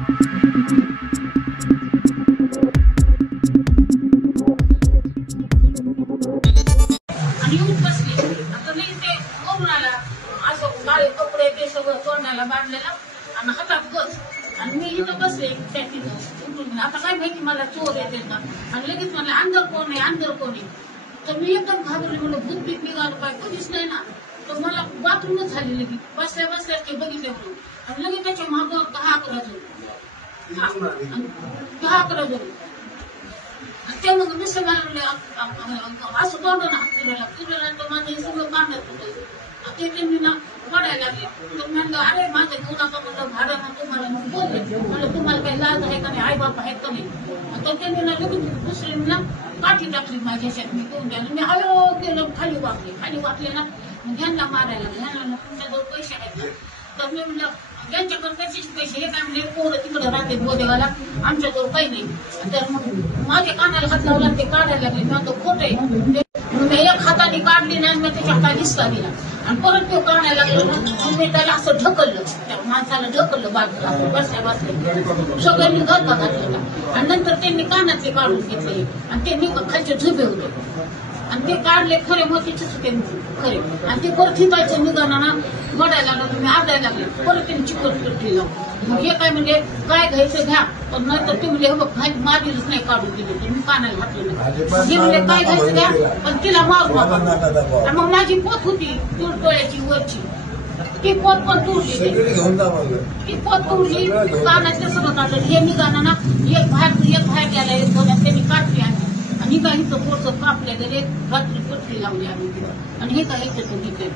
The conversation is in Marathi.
येऊन बसली. आता मी ते करून आला असं काळे कपडे ते सगळं तोंडाला बांधलेलं आणि हातात गज आणि मी इथं बसले त्या तिथं उठून. आता काय माहिती मला चोर येते का आणि लगेच म्हणलं अंदर कोण आहे अंदर कोण आहे. तर मी एकदम घाबरले म्हणलं भूत बीत निघालं पाय कधीच नाही ना. तर मला बाथरूमच झाली लगेच बसल्या बसल्या ते बघितले म्हणून आणि लगेच त्याच्या मागं 10-11 जण 10-11 जण ते मग नुसतं मला म्हणले असं तोंडानं हात फिरवला तर माझं हे सगळं पाण्यात होतं. ते त्यांनी ना पडायला लागले. तर म्हणलं अरे माझं घेऊ नका म्हणलं भाड्यानं तुम्हाला मग बोलले म्हणलं तुम्हाला काही लाज आहे का नाही आई बाप आहेत का नाही. तर त्यांनी ना लगेच दुसरी ना काठी टाकली माझ्या ह्याच्यात मी करून द्यायला मी हळू केलं खाली वाकले ना मग ह्यांना मारायला ह्यांना तुमच्याजवळ पैसे आहेत ना. तर मी म्हणलं यांच्याकडे कशाचे पैसे हे काय म्हणजे पोरं तिकडे राहते बोदेवाला आमच्याजवळ काही नाही. तर मग माझ्या कानाला हात लावला ते काढायला लागले मी आता खोट आहे. मी एक हाताने काढली नाही मी त्याच्या हाताने हिसका दिला आणि परत तो काढायला लागला ना मी त्याला असं ढकललं त्या माणसाला ढकललं बाजूला बसल्या बसल्या सगळ्यांनी गरबा घातलेला आणि नंतर त्यांनी कानातले काढून घेतले आणि ते खालचे झुबे होते आणि ते काढले खरे मोतीचेच होते खरे आणि ते परत हितायचं निघाना ना वडायला लागलं मी आडायला लागले परत त्यांनी चिकट दिलं. मग हे काय म्हणजे काय घ्यायचं घ्या पण नंतर ते म्हणजे बघ माझीच नाही काढून दिली ते मी कानाला घातलेलं हे म्हणजे काय घ्यायचं घ्या पण तिला मारू नका. आणि मग माझी पोत होती डोळ्याची वरची ती पोत पण तुरली ती पोत तुरली कानातलं सगळं काढलं हे निघाना ना एक बाहेर गेला एक दोन त्यांनी काढली आणि काही पोटचं कापल्या गेले रात्री पटरी लावली आम्ही आणि हे काही तिथे